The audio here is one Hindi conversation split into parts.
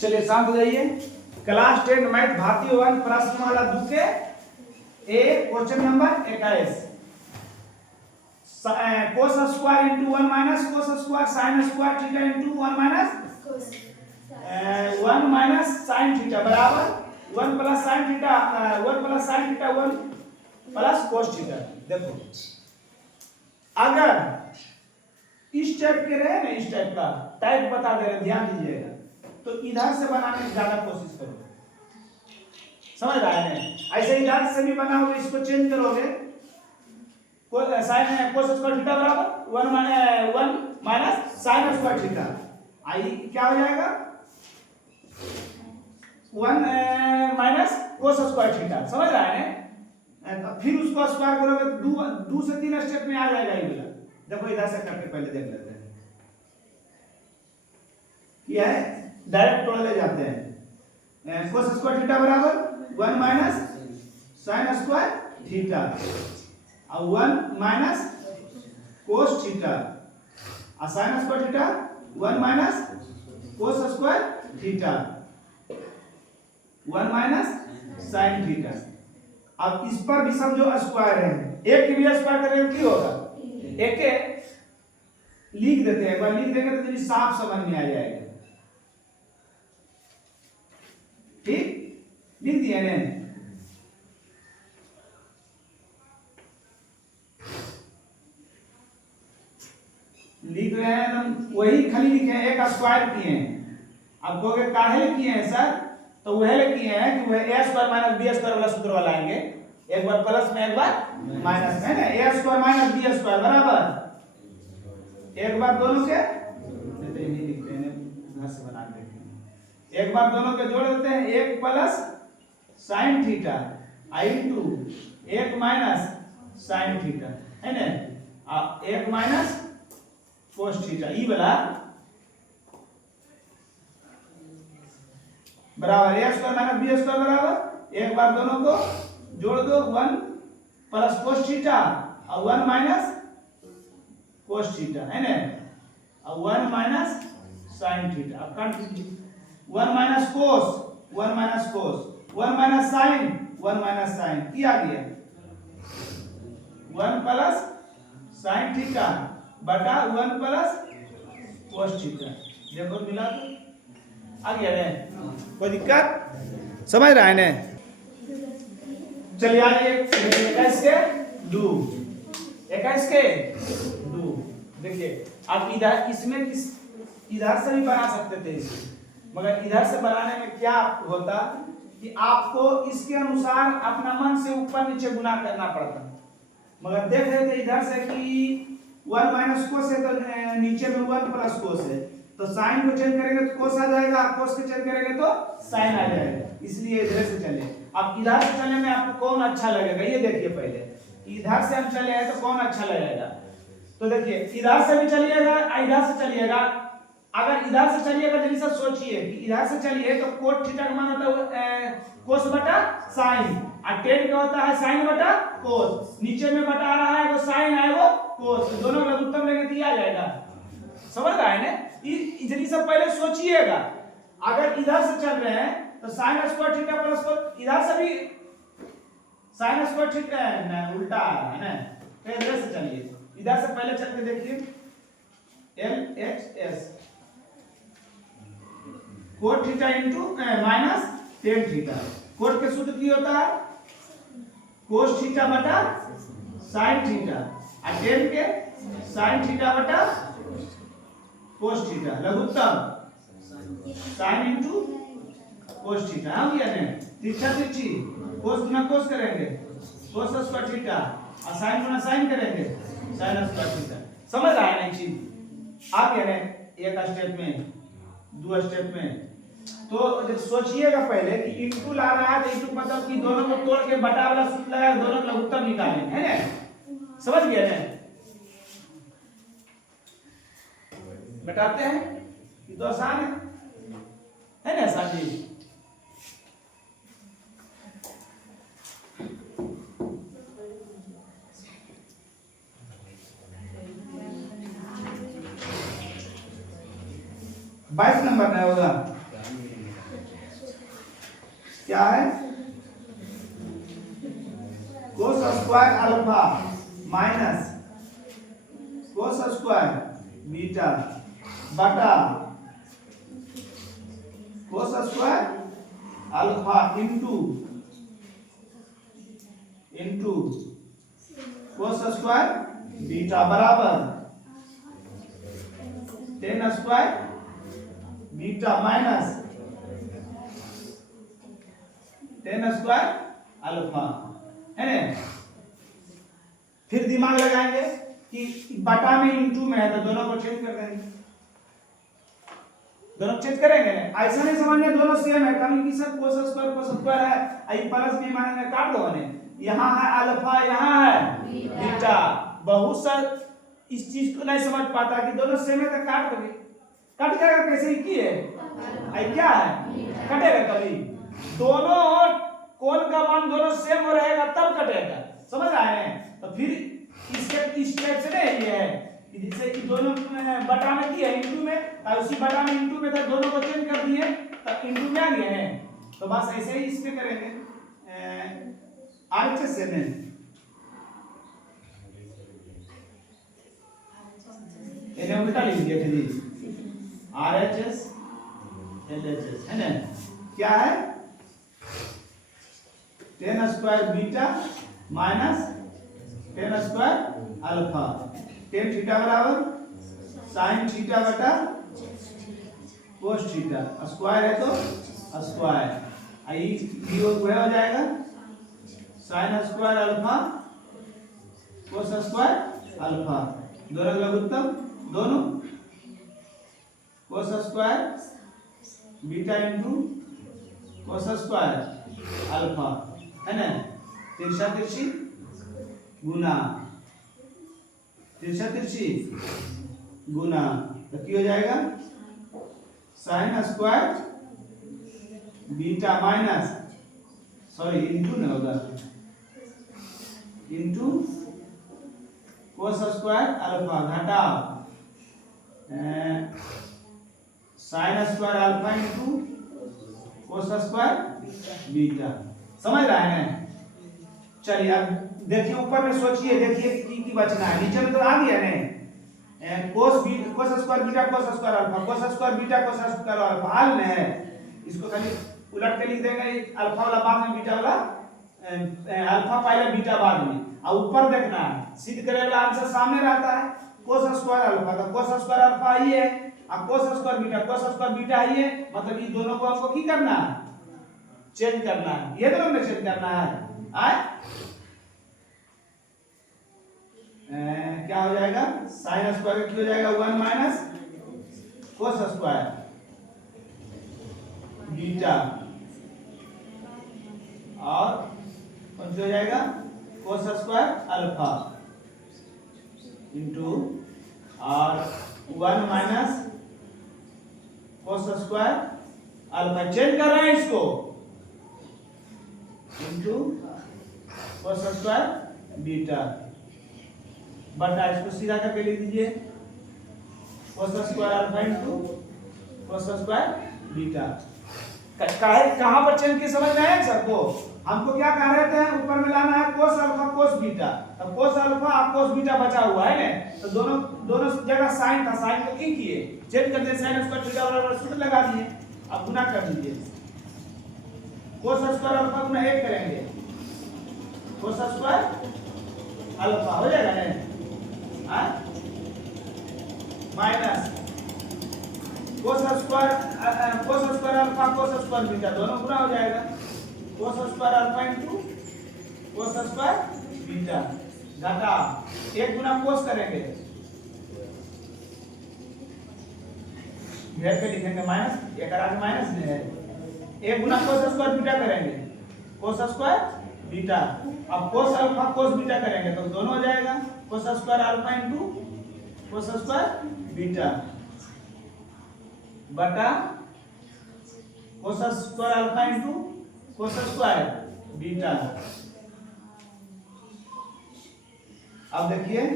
चलिए शांत हो जाइए। क्लास 10 मैथ भारतीय 1 प्रश्नमाला 2 के A question number 21 cos square into 1 minus cos square sin square theta into 1 minus sin theta बराबर 1 plus sin theta 1 plus sin theta 1 plus cos theta. देखो अगर इस टाइप के रहे ना, इस टाइप का टाइप बता दे रहे, ध्यान दीजिएगा, तो इधर से बनाने की ज्यादा कोशिश करो, समझ रहा है ना। ऐसे इधर से भी बनाओगे, इसको चेंज करोगे, साइन कोस स्क्वायर थीटा बराबर 1 माइनस साइन स्क्वायर थीटा, आई क्या हो जाएगा 1 माइनस कोस स्क्वायर थीटा, समझ रहा है ना। फिर उसको स्क्वायर करोगे, 2 से 3 स्टेप में आ जाएगा ये वाला। देखो इधर से करके पहले देख लेते हैं, क्या है, डायरेक्ट तोड़ ले जाते हैं। कोस स्क्वायर थीटा बराबर 1 माइनस साइन स्क्वायर थीटा और 1 माइनस कोस थीटा और sign square theta 1 minus cos square theta 1 minus sine theta. अब इस पर भी समझो स्क्वायर है, एक की भी स्क्वायर करेंगे क्या होगा, एक के लिख देते हैं, एक बार लिख देंगे तो साफ समझ में आ जाएगा। ठीक, लिख दिया ने, लिख रहे हैं हम, वही खाली लिखे हैं, एक स्क्वायर किए हैं। अब कहोगे काहे किए हैं सर, तो वह किए हैं कि वह a square minus b square वाला सूत्र वाला आएंगे, एक बार प्लस में एक बार माइनस में, है ना। a square minus b square बराबर एक बार दोनों के नहीं लिखते हैं, घर से बना के देखेंगे, एक बार दोनों के जोड़ देते हैं, 1 plus sine theta into 1 minus sine theta, है ना, 1 माइनस कोस थीटा, ई वाला बराबर a square minus b square बराबर एक बार दोनों को जोड़ दो, 1 प्लस कोस थीटा और 1 माइनस कोस थीटा, है ना, और 1 माइनस साइन थीटा। अब काट दीजिए, 1 minus cos 1 minus cos 1 minus sine 1 minus sine, क्या आ गया 1 प्लस साइन थीटा बटा 1 प्लस कोस थीटा। देखो मिला तो आ गया ना, कोई दिक्कत, समझ रहा है ना। चलिए आइए 21 के 2 21 के 2 देखिए, आप इधर इसमें इधर से भी बना सकते थे इसे, मगर इधर से बनाने में क्या होता कि आपको इसके अनुसार अपना मन से ऊपर नीचे गुना करना पड़ता, मगर देख रहे थे इधर से कि 1 माइनस कोस है तो नीचे में 1 प्लस कोस है, तो साइन को चेंज करेंगे तो कोस आ जाएगा, कोस को चेंज करेंगे तो साइन आ जाएगा, इसलिए इधर से चले। अब इधर से चलने में आपको कौन अच्छा लगेगा, ये देखिए पहले, इधर से हम चले हैं तो कौन अच्छा लगेगा, तो देखिए इधर से भी चलिएगा इधर से चलिएगा। अगर इधर से चलिएगा जल्दी से सोचिए कि इधर से चलिए तो कोट थीटा का मान होता है कोस बटा साइन, और टेन का होता है साइन बटा कोस, नीचे में बटा रहा है वो साइन है वो कोस, दोनों का लघुत्तम लेंगे तो आ जाएगा, समझ रहा है ना। जल्दी से पहले सोचिएगा, अगर इधर से चल रहे हैं तो साइन स्क्वायर थीटा प्लस कोस, इधर से भी साइन स्क्वायर थीटा है ना, उल्टा है ना, तो इधर से चलिए, इधर से पहले चल के देखिए LHS cot theta into minus tan theta, cot के सूत्र क्या होता है कोस थीटा बटा साइन थीटा, और टेन के साइन थीटा बटा कोस थीटा, लघुत्तम साइन इनटू कोस थीटा, हम क्या है तिरछा तिरछी कोस गुना कोस करेंगे कोस स्क्वायर थीटा और साइन गुना साइन करेंगे साइन स्क्वायर थीटा, समझ रहा है ना चीज, आ गया है एक स्टेप में 2 स्टेप में। तो जब सोचिएगा पहले कि इनटू ला रहा है तो इनटू मतलब कि दोनों को तोड़ के बटा वाला सूत्र लगाया, दोनों का लघुत्तम निकालें, है ना, समझ गए ना, बताते हैं ये तो आसान है ना साथी। बाईस नंबर है होगा क्या है cos square alpha minus cos square beta बटा cos square alpha into cos square beta बराबर tan square beta minus tan square alpha है। फिर दिमाग लगाएंगे कि बटा में इंटू में है तो दोनों को चेंज कर देंगे, दोनों चेंज करेंगे ना, ऐसा नहीं समझने दोनों सेम है, कभी की सब कोस स्क्वायर है, आई प्लस बी माइनस काट दो ने, यहाँ है अल्फा यहाँ है बीटा। बहुत सा इस चीज को नहीं समझ पाता कि दोनों सेम है तो काट दोगे, कट जाएगा कैसे ही की है आई क्या है कटेगा कभी, दोनों कोण का मान दोनों सेम हो रहेगा तब कटेगा, समझ रहे हैं। तो फिर इसके इस टाइप से नहीं ये है कि जैसे कि दोनों बटा में किया इंटू में, और उसी बटा में इंटू में था दोनों को चेंज कर दिए तो इंटू में आ गए हैं, तो बस ऐसे ही इस पे करेंगे आरएचएस से में इन्हें उल्टा लिख दिया फिर आरएचएस एलएचएस है ना, क्या है ten square beta minus tan square alpha, tan theta बराबर साइन थीटा बटा कोस थीटा, स्क्वायर है तो स्क्वायर आई हो जाएगा sign square alpha cos square alpha, दोनों लघुत्तम दोनों कोस square beta into cos square alpha है ना, तिरछा तिरछी गुना तिरछा तिरछी गुना, तो क्या हो जाएगा sign square beta minus sorry into नहीं होगा इंटू कोस स्क्वायर अल्फा घटा sign square alpha into cos square beta, समझ रहे हैं। चलिए अब देखिए ऊपर में सोचिए, देखिए की बचना है, नीचे में तो आ गया ने कोस स्क्वायर बीटा कोस square alpha cos square beta कोस स्क्वायर अल्फा हल में है, इसको खाली उलट के लिख देंगे, अल्फा वाला बाद में बीटा वाला अल्फा पहले बीटा बाद में, और ऊपर देखना है सिद्ध करे वाला आंसर सामने रहता है कोस स्क्वायर अल्फा, तो कोस स्क्वायर अल्फा ही है और कोस स्क्वायर बीटा ही है, मतलब ये दोनों को आपको की करना है चेंज करना है, ये दोनों में चेंज करना है आए क्या हो जाएगा साइन स्क्वायर क्या हो जाएगा 1 माइनस कोस स्क्वायर बीटा और कौन सा हो जाएगा कोस स्क्वायर अल्फा इंटू और 1 minus cos square alpha, change कर रहे हैं इसको इंटू कोस स्क्वायर बीटा बटा, इसको सीधा करके लिख दीजिए कोस square alpha into cos square beta. कहां पर चेंज की समझ में आया सबको, हमको क्या कह रहे थे ऊपर में लाना है कोस अल्फा कोस बीटा, अब कोस अल्फा और कोस बीटा बचा हुआ है ना, तो दोनों जगह साइन था, साइन को की किए चेंज कर दिए, साइन स्क्वायर थीटा बराबर सूत्र लगा दिए, अब गुना कर दीजिए कोस स्क्वायर अल्फा गुना 1 करेंगे कोस स्क्वायर अल्फा हो जाएगा ना minus cos square alpha cos square beta दोनों गुना हो जाएगा cos square alpha into cos square beta घटा 1 गुना कोस करेंगे घेर के लिखेंगे माइनस, एक आगे माइनस में है, 1 गुना कोस स्क्वायर बीटा करेंगे कोस स्क्वायर बीटा, अब कोस अल्फा कोस बीटा करेंगे तो दोनों हो जाएगा cos square alpha into cos square beta बटा cos square alpha into cos square beta. अब देखिए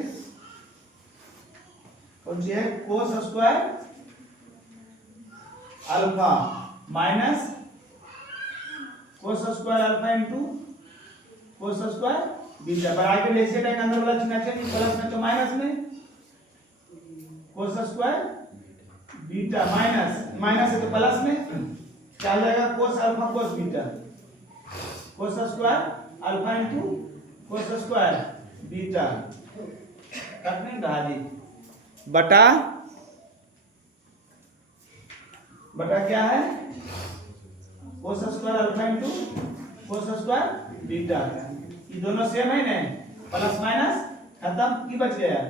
कौन सी है cos square alpha minus cos square alpha into cos square beta. बराबर ऐसे टाइम अंदर वाला चिन्ह चेंज, प्लस में तो माइनस में कोस स्क्वायर बीटा माइनस माइनस है तो प्लस में क्या हो जाएगा कोस अल्फा कोस बीटा। कोस square alpha into cos square beta काटने ढाली बटा बटा क्या है cos square alpha into cos square beta. ये दोनों सेम है ना, प्लस माइनस खत्म, की बच गया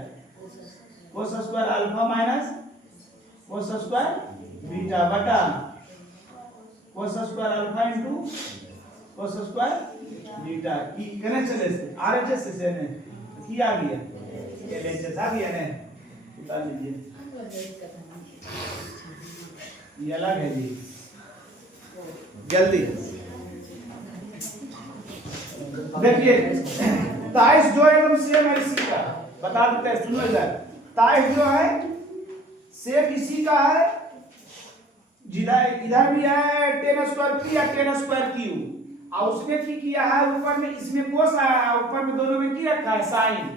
cos square alpha minus cos square beta बटा cos square alpha into cos square beta. की कहने चले से आरएचएस से ने की आ गया, ये एलएचएस आ गया ने, उतार लीजिए ये अलग है जी, जल्दी देखिए ताइस जो एकदम सेम है इसी का, बता देते हैं सुनो इधर। ताइस जो है सेम इसी का है, इधर भी है टेन स्क्वायर पी या टेन स्क्वायर क्यू, और उसमें की किया है ऊपर में, इसमें कोस आया है ऊपर में, दोनों में की रखा है साइन।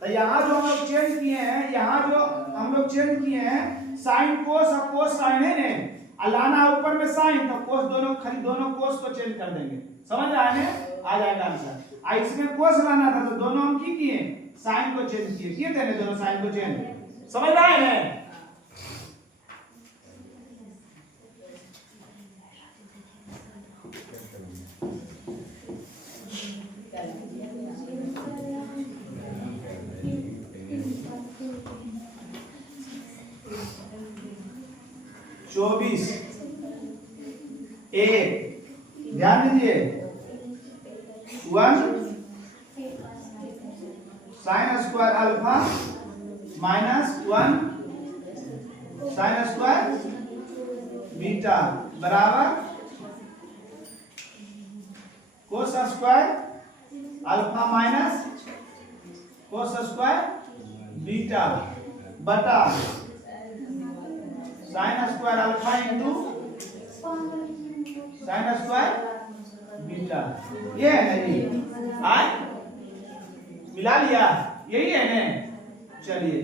तो यहाँ जो हम लोग चेंज किए हैं, यहाँ जो हम लोग चेंज किए हैं साइन कोस और कोस साइन है ने, लाना ऊपर में साइन, तो कोस दोनों दोनों कोस को चेंज कर देंगे, समझ रहा है ने, आ जाएगा आंसर। इसमें कोस लाना था तो दोनों हम की किए साइन को चेंज किए थे ने, दोनों साइन को चेंज, समझ रहा है ने। 24 ए ध्यान दीजिए 1 sine square alpha minus 1 sine square beta बराबर cos square alpha minus cos square beta बटा sine square alpha into sine square beta. ये है ना जी, आए मिला लिया, यही है ना। चलिए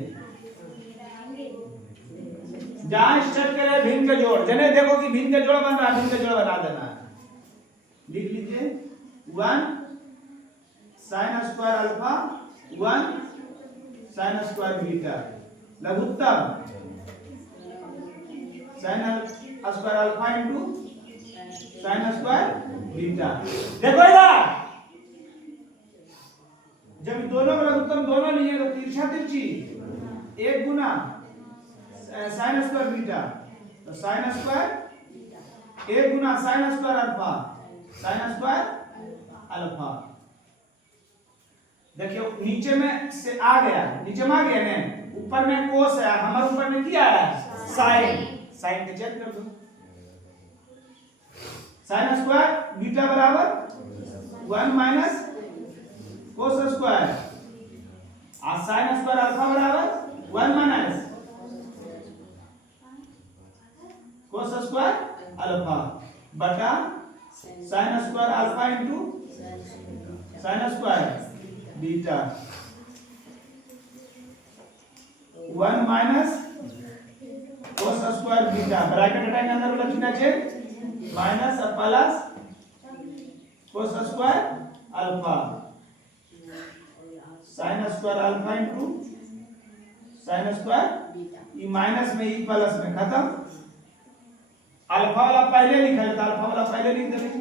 जहां स्टार्ट करे भिन्न के जोड़, जने देखो कि भिन्न के जोड़ बन रहा है, भिन्न के जोड़ बना देना है। लिख लीजिए 1 sine square alpha 1 sine square beta लघुत्तम sine square alpha into sine square beta. देखो इधर जब दोनों का लघुत्तम दोनों लिए तो तिरछा तिरछी 1 गुना साइन स्क्वायर बीटा, तो साइन स्क्वायर 1 गुना sine square alpha sine square alpha. देखिए नीचे में से आ गया, नीचे में आ गया ना, ऊपर में कोस है, हमारे ऊपर में क्या है साइन, साइन के चेक कर दो। साइन स्क्वायर बीटा बराबर 1 माइनस कोस स्क्वायर और साइन स्क्वायर अल्फा बराबर 1 माइनस कोस स्क्वायर अल्फा बटा sine square alpha into sine square beta 1 minus cos square beta bracket हटाएंगे, अंदर वाला चिन्ह चेंज माइनस और plus cos square alpha sine square alpha into sine square, ये माइनस में ई प्लस में खत्म। अल्फा वाला पहले लिखा है तो अल्फा वाला पहले लिख देंगे,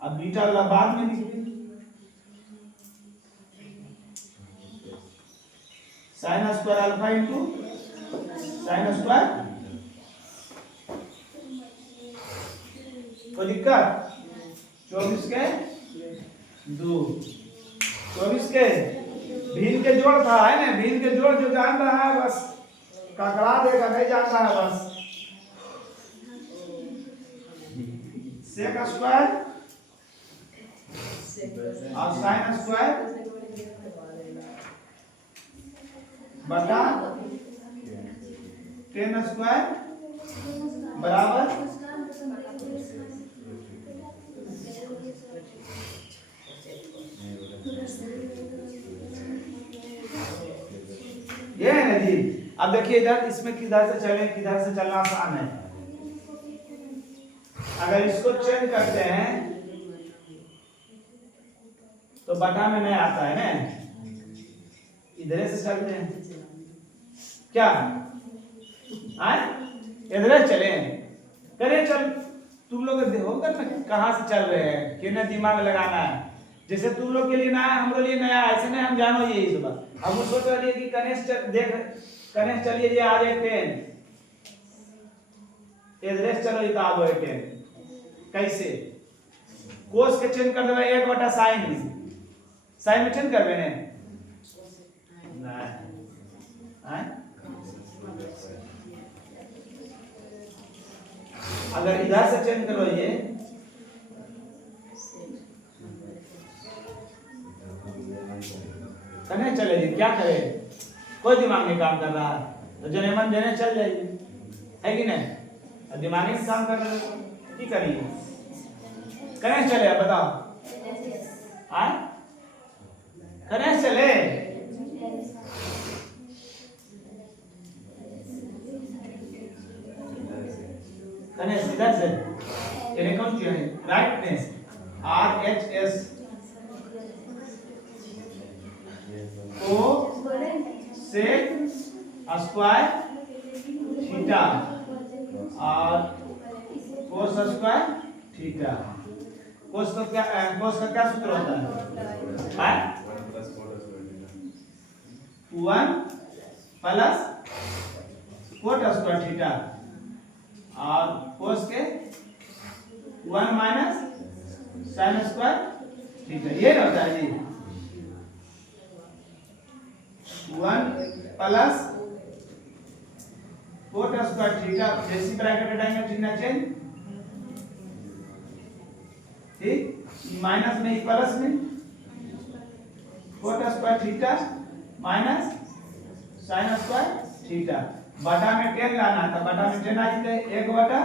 अब बीटा वाला बाद में लिखेंगे। Sign square alpha into sine square, कोई दिक्कत 24 के 2 24 के भिन्न के जोड़ था है ना, भिन्न के जोड़ जो जान रहा है बस ककड़ा देगा, नहीं जानता है बस सेक स्क्वायर और साइन स्क्वायर बटा टेन स्क्वायर बराबर ये है ना जी। अब देखिए इधर, इसमें किधर से चले, किधर से चलना आसान है। अगर इसको चेंज करते हैं तो बटा में नहीं आता है ना, इधर से चलते हैं क्या आए, इधर चले करे चल। तुम लोग देखो कहाँ से चल रहे हैं, कितने दिमाग लगाना है। जैसे तुम लोग के लिए नया है, हमरो लिए नया है, ऐसे नहीं हम जानो ये इस बात। हम सोच रहे कि गणेश देख, गणेश चलिए ये आ जाए 10 एड्रेस, चलो ये आ गए 10 कैसे कोस के चेंज कर देबे 1 बटा साइन में, साइन में चेंज करबे ने नहीं। अगर इधर से चेंज करो ये कने चलेगी, क्या करे, कोई दिमाग नहीं काम कर रहा है, तो जने मन जने चल जाएगी, है कि नहीं। अब दिमाग नहीं काम कर रहा है, की करिए, कने चले बताओ, आए कने चले, कने इधर से, ये कौन सी है, राइटनेस, RHS को सेक स्क्वायर थीटा और कोस स्क्वायर थीटा। कोस का क्या सूत्र होता है, 1 प्लस कोट स्क्वायर थीटा और कोस के 1 माइनस साइन स्क्वायर थीटा, ये होता है जी। 1 प्लस कोट स्क्वायर थीटा, जैसी ब्रैकेट हटाएंगे चिन्ह चेंज, ठीक, माइनस में प्लस में coat square theta minus sine square theta, बटा में 10 लाना था, बटा में 10 आ जाते 1 बटा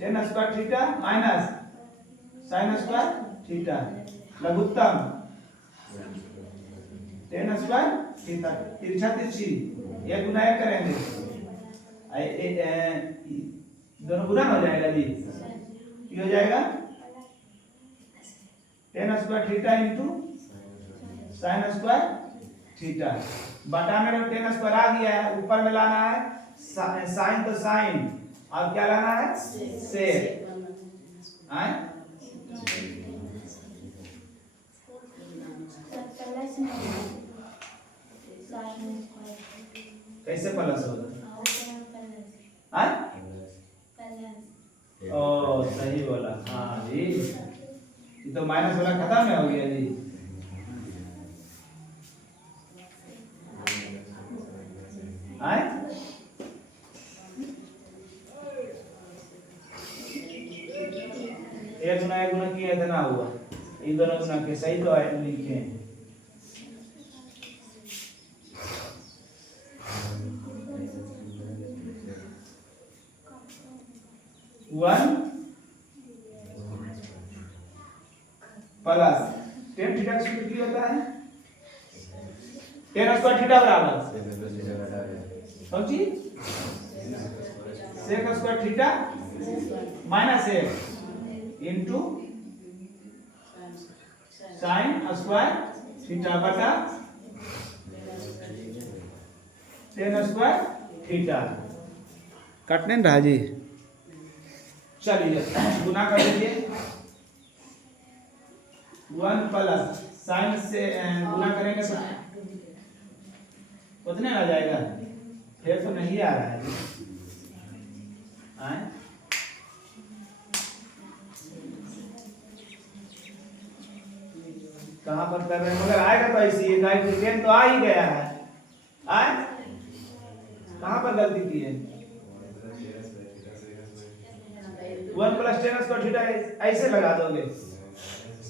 10 square theta minus sine square theta, लघुत्तम 10 स्क्वायर थीटा, तिरछा तिरछी एक गुना एक करेंगे, दोनों गुना हो जाएगा जी, ये हो जाएगा 10 square theta into sine square theta, बटा में 10 स्क्वायर आ गया है, ऊपर में लाना है साइन तो साइन, और क्या लाना है सेक, आए कैसे प्लस होगा, हाँ ओ सही बोला, हाँ जी, ये तो माइनस वाला खत्म हो गया जी। आए एक गुना किया इतना हुआ, ये दोनों गुना के सही तो लिखे हैं। वन प्लस 10 थीटा का सूत्र क्या होता है, 10 स्क्वायर थीटा बराबर कौन सी sec square theta minus 1 into sine square theta बटा 10 स्क्वायर थीटा, काटने रहा जी। चलिए गुना कर लीजिए, 1 प्लस साइन से गुना करेंगे तो उतने आ जाएगा, फिर तो नहीं आ रहा है कहाँ पर कर रहे हैं, मगर आएगा तो ऐसी है, गाइड तो आ ही गया है, आए कहाँ पर गलती की है, 1 प्लस 10 स्क्वायर थीटा ऐसे लगा दोगे,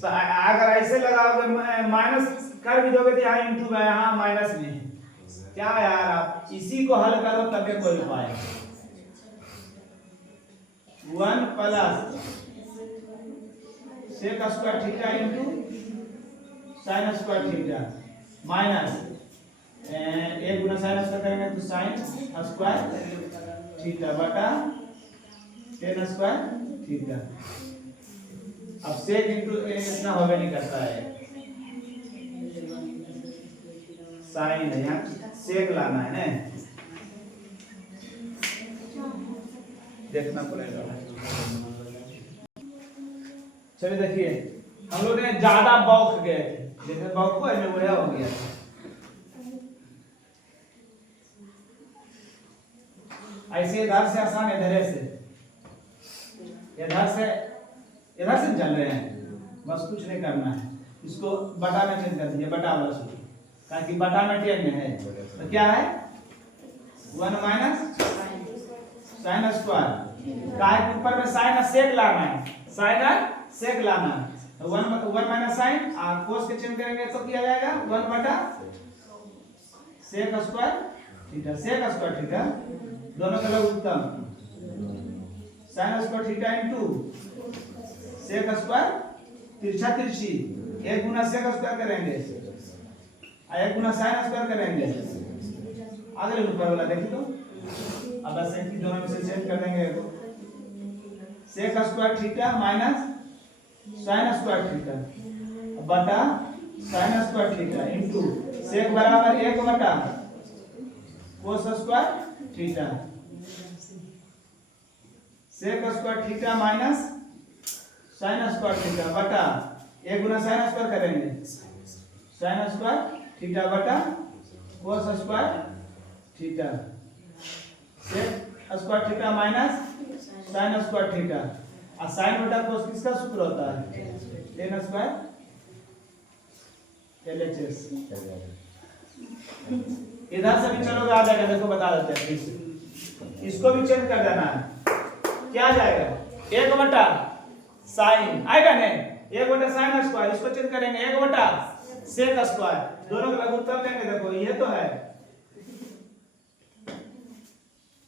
अगर ऐसे लगाओगे माइनस कर भी दोगे तो यहाँ इंटू है, यहाँ माइनस में क्या यार, आप इसी को हल करो तब कोई उपाय। 1 plus sec square theta into sine square theta minus एक गुना साइन स्क्वायर करेंगे तो साइन स्क्वायर थीटा बटा टेन स्क्वायर थीटा। अब सेक इंटू इतना होगा नहीं करता है, साइन है यहाँ सेक लाना है ना, देखना पड़ेगा। चलिए देखिए हम लोग ने ज्यादा बौख गए थे, जैसे बौख है वो हो गया। ऐसे इधर से आसान है, इधर से चल रहे हैं, बस कुछ नहीं करना है। इसको बटा में चेंज कर दीजिए, बटा वाला सूत्र, कारण कि बटा में टेन में है तो क्या है 1 माइनस साइन स्क्वायर का है, ऊपर में साइन सेक लाना है, साइन सेक लाना है। 1 माइनस साइन और कोस के चेंज करेंगे तो क्या जाएगा 1 बटा sec square theta. Sec square theta दोनों का लघुत्तम sine square theta into sec square तिरछा तिरछी, एक गुना सेक स्क्वायर करेंगे और एक गुना साइन स्क्वायर करेंगे। अगले ऊपर वाला देखिए तो अब ऐसे की दोनों में से चेंज कर देंगे, sec square theta minus sine square theta बटा sine square theta into sec बराबर 1 बटा cos square theta. Sec square theta minus sine square theta बटा एक गुना साइन स्क्वायर करेंगे, साइन स्क्वायर थीटा बटा cos square theta. Sec square theta minus sine square theta, और साइन बटा कोस किसका सूत्र होता है टेन स्क्वायर LHS। इधर से भी चलोगे आ जाएगा, देखो बता देते हैं फिर से, इसको भी चेंज कर देना है। क्या आ जाएगा 1 बटा साइन आएगा नहीं, 1 बटा साइन स्क्वायर, इसको चेंज करेंगे 1 बटा सेक स्क्वायर, दोनों का लघुत्तम लेंगे। देखो ये तो है,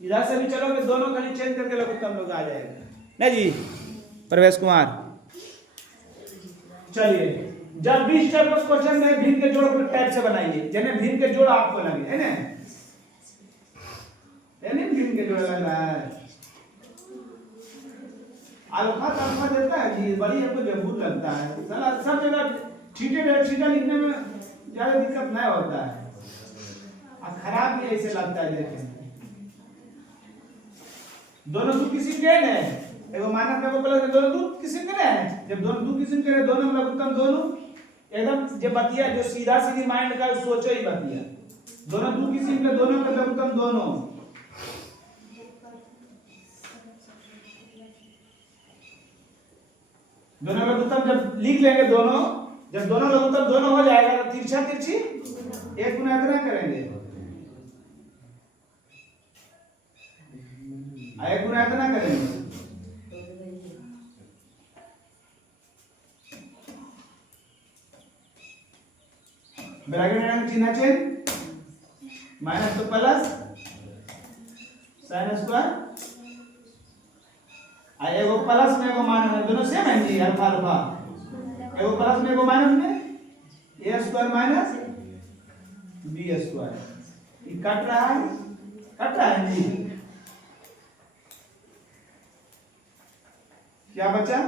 इधर से भी चलोगे दोनों का चेंज करके लघुत्तम लोग आ जाएगा नहीं जी प्रवेश कुमार। चलिए जब भी इस टाइप का क्वेश्चन में भिन्न के जोड़ को टाइप से बनाइए, जैसे भिन्न के जोड़ आपको लगे है ना, यानी भिन्न के जोड़ लग रहा है अल्फा देता है जी, बड़ी आपको जबूत लगता है साला, सब जगह ठीठे लिखने में ज्यादा दिक्कत नहीं होता है, और खराब भी ऐसे लगता है। देखें दोनों दो किसी के हैं, एगो मानक का प्लस दोनों दो किस्म के हैं, जब दोनों दो किस्म के दोनों में लघुत्तम दोनों एकदम जो बतिया जो सीधा सीधी माइंड का सोचो ही बतिया, दोनों दो किस्म के दोनों में लघुत्तम दोनों लघुत्तम जब लिख लेंगे दोनों, जब दोनों लघुत्तम दोनों हो जाएगा तो तिरछा तिरछी एक गुना इतना करेंगे, एक गुना इतना करेंगे, ब्रैकेट में चिन्ह चेंज माइनस तो प्लस साइन स्क्वायर, एगो प्लस में एगो माइनस, दोनों सेम है जी, अल्फा अल्फा, एगो प्लस में एगो माइनस में ए स्क्वायर माइनस बी स्क्वायर, ये कट रहा है जी। क्या बचा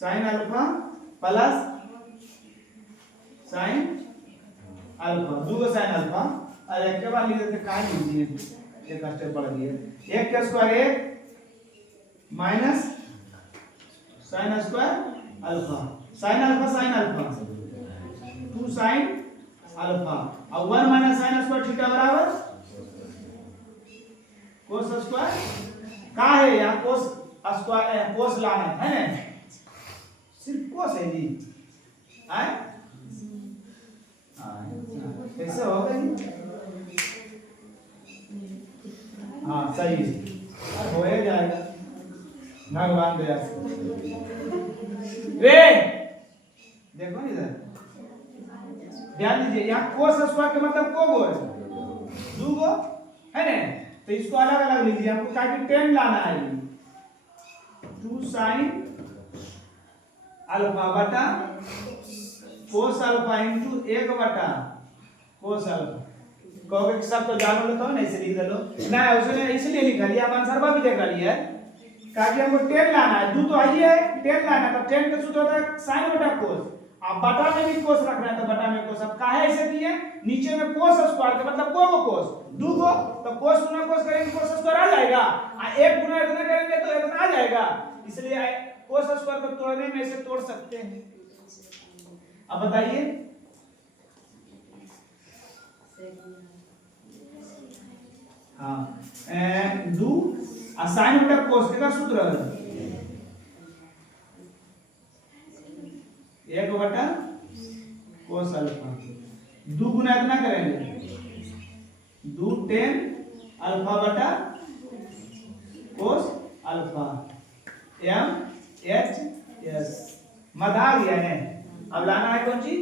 sine alpha plus sine alpha, दो साइन अल्फा और एक के बाद लिख देते काय लीजिए, एक स्टेप बढ़ गया, एक का square 1 minus sine square alpha, sine alpha 2 sine alpha, और 1 माइनस साइन स्क्वायर थीटा बराबर कोस स्क्वायर का है, यहाँ कोस स्क्वायर कोस लाना है ना, सिर्फ कोस है जी, आए कैसे होगा हाँ सही हो जाएगा भगवान दया से। रे देखो इधर ध्यान दीजिए, यहाँ कोस स्क्वायर का मतलब को गो है, 2 गो है ना, तो इसको अलग अलग लीजिए, आपको क्या कि 10 लाना है, 2 साइन अल्फा बटा कोस अल्फा इंटू 1 बटा कोस अल्फा। कहोगे कि सब तो जानो लो तो नहीं से लिख दो ना, उसने इसलिए लिखा लिया हम आंसर भी देख लिया है कि हमको 10 लाना है, दो तो आई है 10 लाना है, तो 10 का सूत्र होता है sin बटा कोस। अब बटा में भी कोस रखना है तो बटा में कोस। अब काहे ऐसे किए, नीचे में कोस स्क्वायर का मतलब को कोस, दो को तो कोस गुना कोस करेंगे कोस स्क्वायर आ जाएगा, और एक गुना इतना करेंगे तो इतना आ जाएगा, इसलिए कोस स्क्वायर को तोड़ने में इसे तोड़ सकते हैं। अब बताइए हाँ दो साइन बटा कोस का सूत्र है 1 बटा कोस अल्फा, दो गुना इतना करेंगे 2 10 अल्फा बटा cos alpha M H S. मत आ गया है, अब लाना है कौन चीज,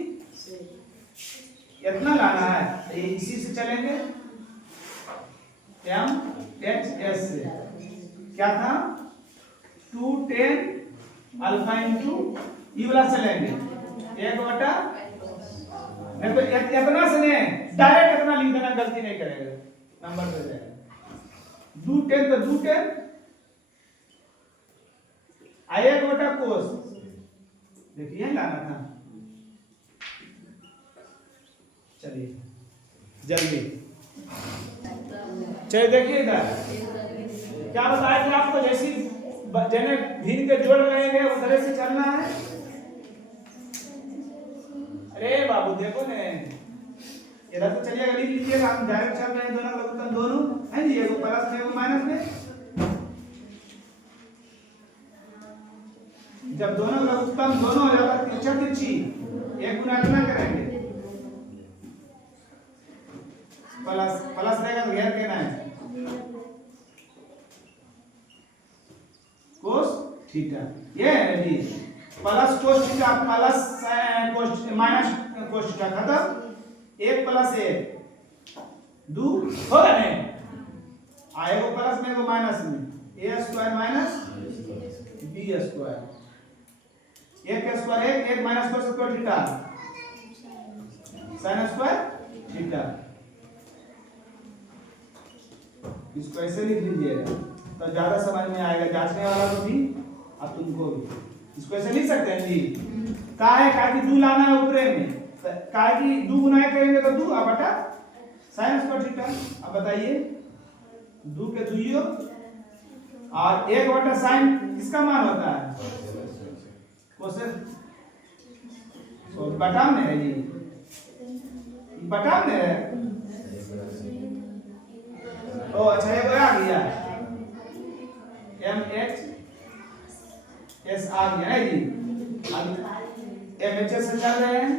इतना लाना है, ये इसी से चलेंगे एम एच एस से क्या था 2 10 अल्फा इंटू ये वाला चलेंगे 1 बटा, नहीं तो इतना से नहीं डायरेक्ट इतना लिख देना, गलती नहीं करेगा नंबर पे जाएगा 2 10 तो 2 10 1 बटा कोस, देखिए लाना था। चलिए जल्दी चलिए देखिए इधर क्या बताया कि आपको जैसी जने भिन्न के जोड़ रहेंगे उधर से चलना है। अरे बाबू देखो ने इधर तो चलिएगा, लिख लीजिएगा, हम डायरेक्ट चल रहे हैं दोनों लघुत्तम दोनों है जी, एगो प्लस में एगो माइनस में। जब दोनों लघुत्तम दोनों हो जाता है तिरछा तिरछी, एक गुना कितना करेंगे प्लस प्लस रहेगा तो घेर देना है कोस थीटा, ये है जी plus cos theta plus cos minus cos theta खत्म, 1 प्लस 1 2 हो गया नहीं, आएगा प्लस में एगो माइनस में a square minus b square, 1 का square 1 1 minus cos square theta sin square theta. इसको ऐसे लिख लीजिएगा तो ज्यादा समझ में आएगा, जांचने वाला को भी और तुमको भी। इसको ऐसे लिख सकते हैं जी, का कि 2 लाना है ऊपरे में, का कि 2 गुना करेंगे तो 2 बटा sin स्क्वायर थीटा। अब बताइए 2 के दुइयों और 1 बटा sin किसका मान होता है कोसेक, तो बटा में है जी, बटा में है। ओ अच्छा ये आ गया एम एच एस आ गया है जी, अब एम एच एस से चल रहे हैं,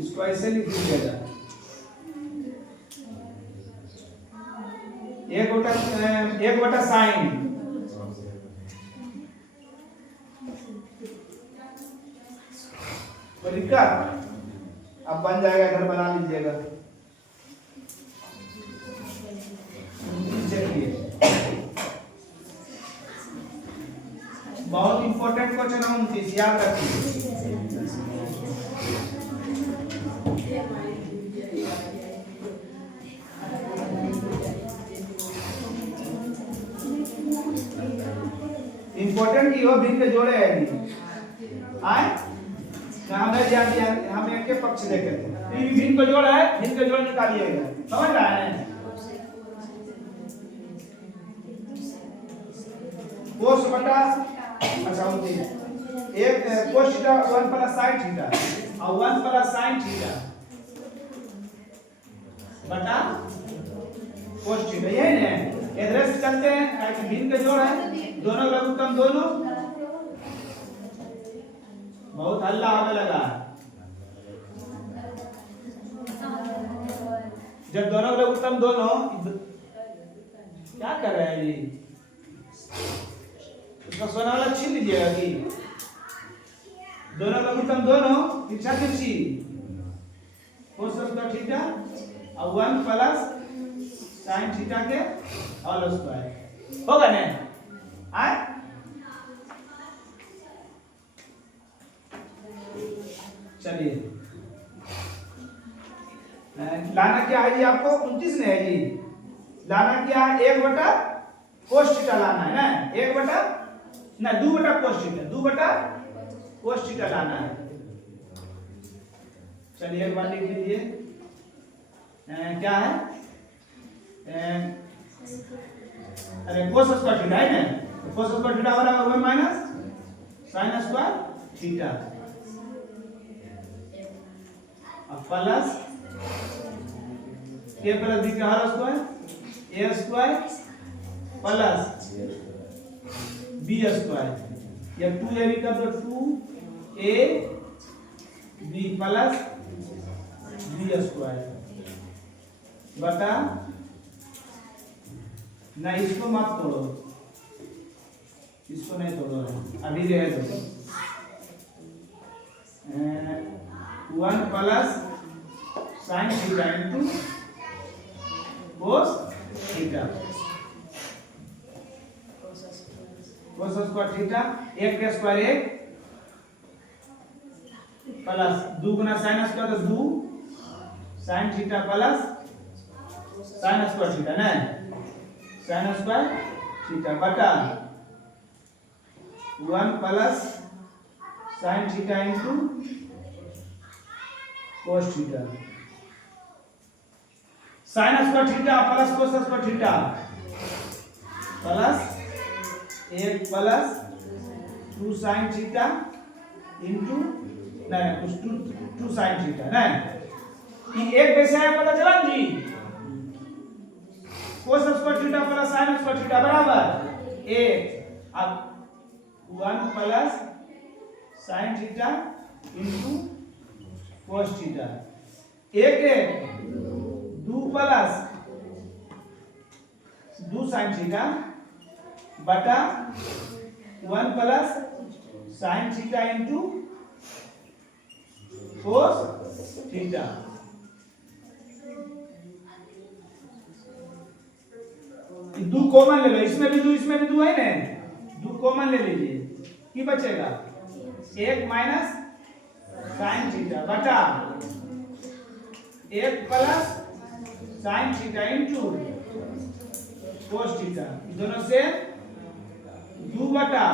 इसको ऐसे लिख दीजिएगा 1 बटा साइन दिक्कत, अब बन जाएगा, घर बना लीजिएगा। बहुत इंपॉर्टेंट क्वेश्चन है 29, याद रखिए। इंपॉर्टेंट की हो भिन्न जोड़े है आए हमें ध्यान दिया, हम एक के पक्ष देखे थे, भिन्न को जोड़ है, भिन्न को जोड़ निकालिएगा, समझ रहा है। कोस बटा अच्छा एक कोस थीटा 1 प्लस sin थीटा और 1 प्लस sin थीटा बटा कोस थीटा, यही है। इधर से चलते हैं, भिन्न के जोड़ है, दोनों लघुत्तम दोनों, बहुत हल्ला होने लगा। जब दोनों लघुत्तम दोनों क्या कर रहे हैं जी, उसका सोना वाला छीन लीजिएगा कि दोनों लघुत्तम दोनों तिरछा तिरछी कोस स्क्वायर थीटा और 1 प्लस साइन थीटा के होल स्क्वायर होगा ना आए। चलिए लाना क्या है जी आपको 29 ने है जी लाना क्या है 1 बटा कोस थीटा लाना है ना 1 बटा ना 2 बटा कोस थीटा 2 बटा कोस थीटा लाना है। चलिए एक बार लिख लीजिए क्या है अरे कोस स्क्वायर थीटा है ना तो कोस स्क्वायर थीटा बराबर 1 माइनस साइन स्क्वायर थीटा अब प्लस a प्लस b का whole square a square plus b square या 2ab का तो 2ab प्लस b स्क्वायर बटा ना इसको मत तोड़ो इसको नहीं तोड़ो अभी रहे तो 1 plus sine theta into cos theta cos square theta 1 का स्क्वायर 1 प्लस 2 गुना साइन स्क्वायर तो 2 sine theta plus sine square theta ना साइन स्क्वायर थीटा बटा 1 plus sine theta into cos theta sine square theta plus कोस square theta plus 1 plus 2 sine theta into नहीं 2 साइन थीटा नहीं ये एक कैसे है पता चला जी cos square theta plus sine square theta बराबर 1 अब 1 plus sine theta into cos theta 1 2 plus 2 sine theta बटा 1 plus sine theta into cos theta दो कॉमन ले लो इसमें भी 2 है ना 2 कॉमन ले लीजिए की बचेगा 1 माइनस साइन थीटा बटा 1 plus sine theta into cos theta दोनों से 2 बटा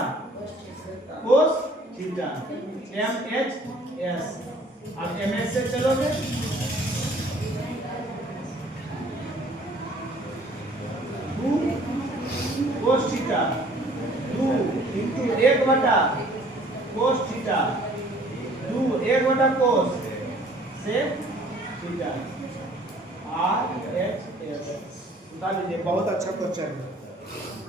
कोस थीटा MHS अब MS से चलोगे 2 कोस थीटा 2 इनटू 1 बटा कोस थीटा 2 1 बटा कोस से थीटा RHS बता लीजिए बहुत अच्छा क्वेश्चन है।